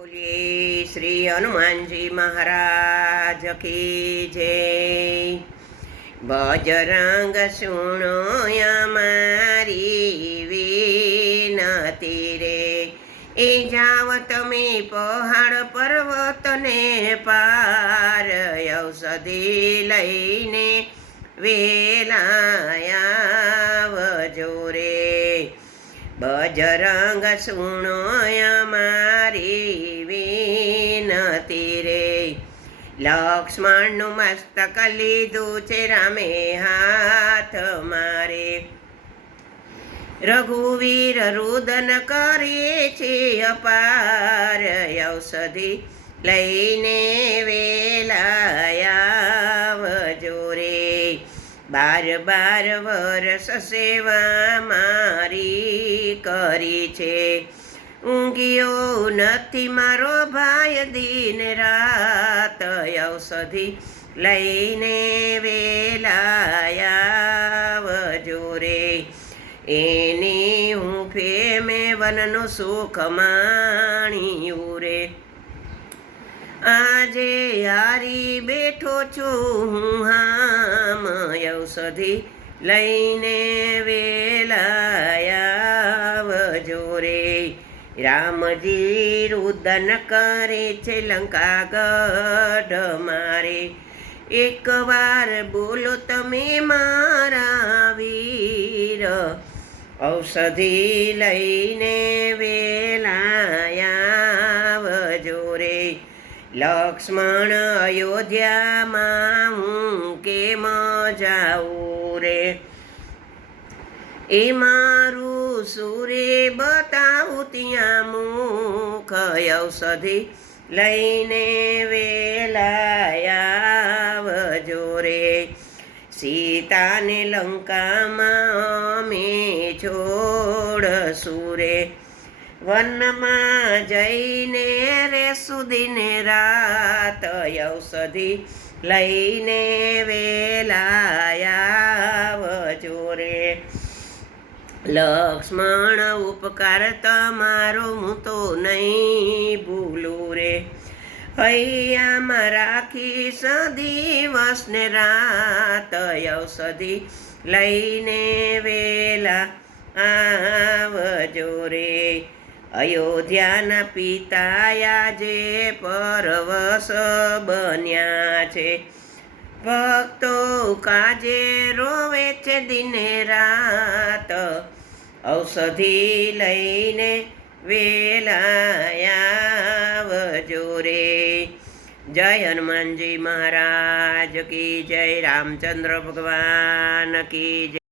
बोलिए श्री हनुमान जी महाराज की जय। बजरंग सुनो हमारी विनती रे, ए जाव तमे पहाड़ पर्वत ने पार, औषधि लईने वेलाया वजोरे। बजरंग सुनो हमारी विनती रे, लक्ष्मणનું મસ્તક લીધું છે રામે હાથ મારે, રઘુવીર રુદન કરે છે અપાર, ઔષધિ લઈને વેલાયા વજોરે। બાર બાર વર્ષ સેવા મારી કરી છે, ઊંઘ્યો નથી મારો ભાઈ દિન રાત, ઔષધિ લઈને વેલાયા વજોરે। એની હૂંફે મેં વનનું સુખ માણ્યું રે, આજે હારી બેઠો છું હું હામ, ઔષધિ લઈને વેલાયા વજોરે। રામજી રુદન કરે છે લંકાગઢ મારે, એક વાર બોલો તમે મારા વીર, ઔષધિ લઈને વેલાયા વજોરે। લક્ષ્મણ અયોધ્યામાં હું કેમ જાઉં રે, એ મારું સૂરે બતાવું ત્યાં મુખ, ઔષધિ લઈને વેલાયા વજોરે। સીતાને લંકામાં અમે છોડશું રે, વનમાં જઈને રેસું દિન રાત, ઔષધિ લઈને વેલાયા વજોરે। લક્ષ્મણ ઉપકાર તમારો હું તો નહીં ભૂલું રે, હૈયામાં રાખીશ દિવસ ને રાત, ઔષધિ લઈને વેલા આવજોરે। અયોધ્યાના પિતા આજે પરવશ બન્યા છે, ભક્તો કાજે રોવે છે દિને રાત, ઔષધિ લઈને વેલાયા વજોરે। જય હનુમાનજી મહારાજ કી જય, રામચંદ્ર ભગવાન કી જય।